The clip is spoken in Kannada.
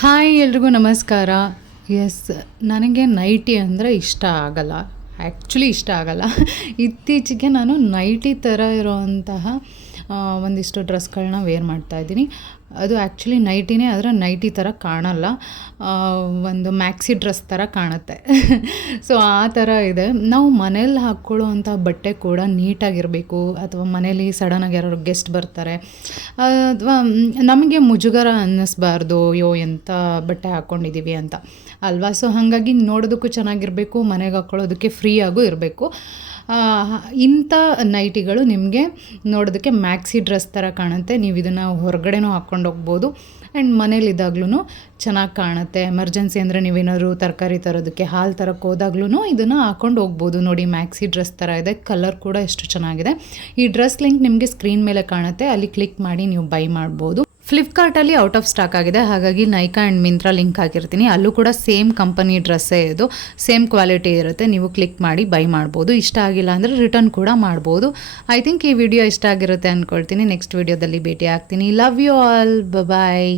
ಹಾಯ್ ಎಲ್ರಿಗೂ ನಮಸ್ಕಾರ. ಎಸ್, ನನಗೆ ನೈಟಿ ಅಂದರೆ ಇಷ್ಟ ಆಗಲ್ಲ. ಆ್ಯಕ್ಚುಲಿ ಇಷ್ಟ ಆಗಲ್ಲ. ಇತ್ತೀಚೆಗೆ ನಾನು ನೈಟಿ ಥರ ಇರೋವಂತಹ ಒಂದಿಷ್ಟು ಡ್ರೆಸ್ಗಳನ್ನ ವೇರ್ ಮಾಡ್ತಾಯಿದ್ದೀನಿ. ಅದು ಆ್ಯಕ್ಚುಲಿ ನೈಟಿನೇ, ಆದರೆ ನೈಟಿ ಥರ ಕಾಣಲ್ಲ, ಒಂದು ಮ್ಯಾಕ್ಸಿ ಡ್ರೆಸ್ ಥರ ಕಾಣುತ್ತೆ. ಸೊ ಆ ಥರ ಇದೆ. ನಾವು ಮನೇಲಿ ಹಾಕ್ಕೊಳ್ಳೋವಂಥ ಬಟ್ಟೆ ಕೂಡ ನೀಟಾಗಿರಬೇಕು, ಅಥವಾ ಮನೇಲಿ ಸಡನ್ನಾಗಿ ಯಾರು ಗೆಸ್ಟ್ ಬರ್ತಾರೆ, ಅಥವಾ ನಮಗೆ ಮುಜುಗರ ಅನ್ನಿಸ್ಬಾರ್ದು, ಅಯ್ಯೋ ಎಂಥ ಬಟ್ಟೆ ಹಾಕ್ಕೊಂಡಿದ್ದೀವಿ ಅಂತ ಅಲ್ವಾ. ಸೊ ಹಾಗಾಗಿ ನೋಡೋದಕ್ಕೂ ಚೆನ್ನಾಗಿರಬೇಕು, ಮನೆಗೆ ಹಾಕ್ಕೊಳ್ಳೋದಕ್ಕೆ ಫ್ರೀಯಾಗೂ ಇರಬೇಕು. ಇಂಥ ನೈಟಿಗಳು ನಿಮಗೆ ನೋಡೋದಕ್ಕೆ ಮ್ಯಾಕ್ಸಿ ಡ್ರೆಸ್ ಥರ ಕಾಣುತ್ತೆ. ನೀವು ಇದನ್ನು ಹೊರಗಡೆನೂ ಹಾಕ್ಕೊಂಡು ಹೋಗ್ಬೋದು, ಆ್ಯಂಡ್ ಮನೇಲಿದ್ದಾಗ್ಲೂ ಚೆನ್ನಾಗಿ ಕಾಣುತ್ತೆ. ಎಮರ್ಜೆನ್ಸಿ ಅಂದರೆ ನೀವೇನಾದ್ರು ತರಕಾರಿ ತರೋದಕ್ಕೆ, ಹಾಲು ತರಕ್ಕೆ ಹೋದಾಗ್ಲೂ ಇದನ್ನು ಹಾಕ್ಕೊಂಡು ಹೋಗ್ಬೋದು. ನೋಡಿ, ಮ್ಯಾಕ್ಸಿ ಡ್ರೆಸ್ ಥರ ಇದೆ, ಕಲರ್ ಕೂಡ ಎಷ್ಟು ಚೆನ್ನಾಗಿದೆ. ಈ ಡ್ರೆಸ್ ಲಿಂಕ್ ನಿಮಗೆ ಸ್ಕ್ರೀನ್ ಮೇಲೆ ಕಾಣುತ್ತೆ, ಅಲ್ಲಿ ಕ್ಲಿಕ್ ಮಾಡಿ ನೀವು ಬೈ ಮಾಡ್ಬೋದು. ಫ್ಲಿಪ್ಕಾರ್ಟಲ್ಲಿ ಔಟ್ ಆಫ್ ಸ್ಟಾಕ್ ಆಗಿದೆ, ಹಾಗಾಗಿ ನೈಕಾ ಆ್ಯಂಡ್ ಮಿಂತ್ರಾ ಲಿಂಕ್ ಹಾಕಿರ್ತೀನಿ. ಅಲ್ಲೂ ಕೂಡ ಸೇಮ್ ಕಂಪನಿ ಡ್ರೆಸ್ಸೇ ಇದು, ಸೇಮ್ ಕ್ವಾಲಿಟಿ ಇರುತ್ತೆ. ನೀವು ಕ್ಲಿಕ್ ಮಾಡಿ ಬೈ ಮಾಡ್ಬೋದು. ಇಷ್ಟ ಆಗಿಲ್ಲ ಅಂದರೆ ರಿಟರ್ನ್ ಕೂಡ ಮಾಡ್ಬೋದು. ಐ ಥಿಂಕ್ ಈ ವಿಡಿಯೋ ಇಷ್ಟ ಆಗಿರುತ್ತೆ ಅಂದ್ಕೊಳ್ತೀನಿ. ನೆಕ್ಸ್ಟ್ ವಿಡಿಯೋದಲ್ಲಿ ಭೇಟಿ ಆಗ್ತೀನಿ. Love you all, bye.